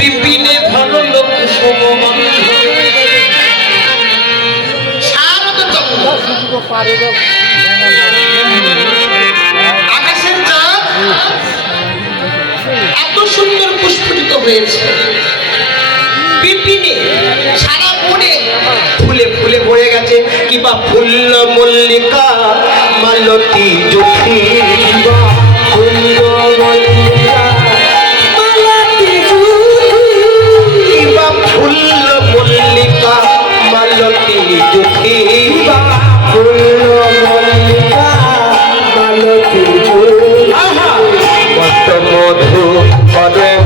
বিপিনে ভালো লোক আকাশের চাঁদ। এত সুন্দর পুষ্পিত হয়েছে। বিপিনে সারা বনে ফুলে ফুলে ভরে গেছে। কিবা ফুল মল্লিকা, মালতী জুথি Padre.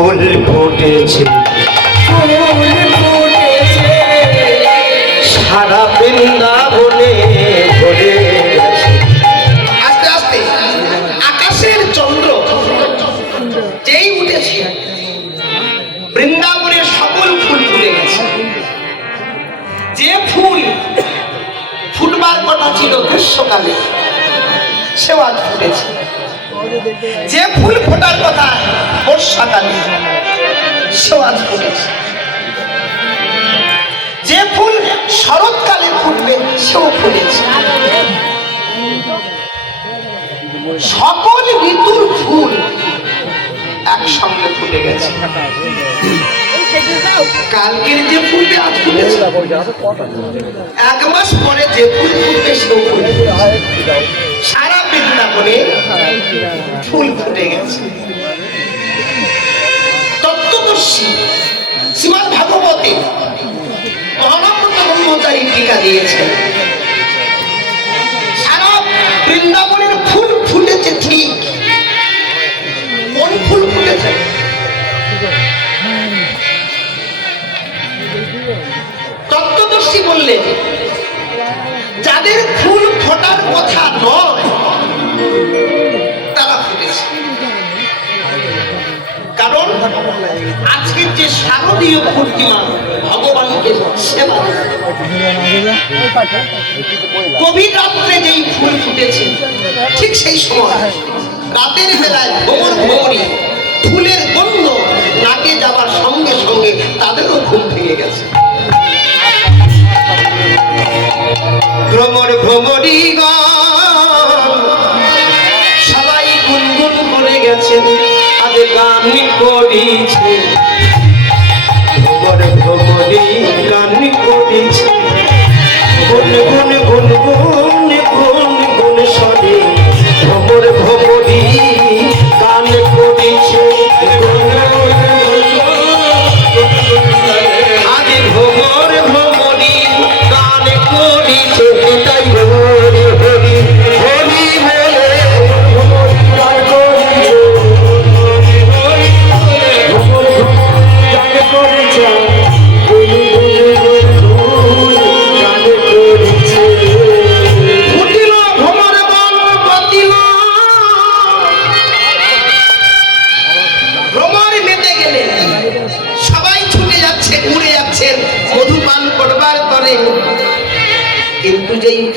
ফুল ফুটেছে। সারা বৃন্দাবনে ভরে আস্তে আস্তে। আকাশের চন্দ্র যেই সকল ফুল ফুলে গেছে। যে ফুল ফুটবার কথা ছিল গ্রীষ্মকালে, সেও ফুটেছে। যে ফুল ফোটার কথা বর্ষাকালে আজ ফুটেছে যে ফুল শরৎকালে ফুটবে, সেও ফুটেছে। সকল ঋতুর ফুল একসঙ্গে ফুটে গেছে। কালকের যে ফুলবে আজ ফুটেছে, এক মাস পরে যে ফুল ফুটবে, সেও সারা বৃন্দাবনে ফুল ফুটে গেছে। তত্ত্বদর্শী শ্রীমদ ভাগবতে মহানব্রত ব্রহ্মচারী টিকা দিয়েছে সারা বৃন্দাবনের ফুল ফুটেছে ঠিক। কোন ফুল ফুটেছে? তত্ত্বদর্শী বললেন, যাদের ফুল ফোটার কথা নয়, তারা ফুটেছে। কারণ যে শারদীয় পূর্ণিমা, ভগবানকে সেবা গভীর রাত্রে যেই ফুল ফুটেছে, ঠিক সেই সময় রাতের বেলায় ভ্রমণ ভ্রমণী ফুলের গন্ধ নাকে যাবার সঙ্গে সঙ্গে তাদেরও ঘুম ভেঙে গেছে। ভ্রমর ভ্রমরি সবাই গুনগুন করে গেছেন আজ গান করিছে ভ্রমরি গান করিছে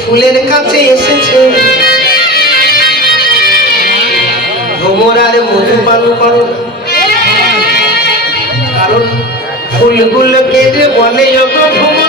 ফুলের কাছে এসেছে ভ্রমর আর মধু পান করো। কারণ ফুলগুলোকে যে বলে ভ্রমর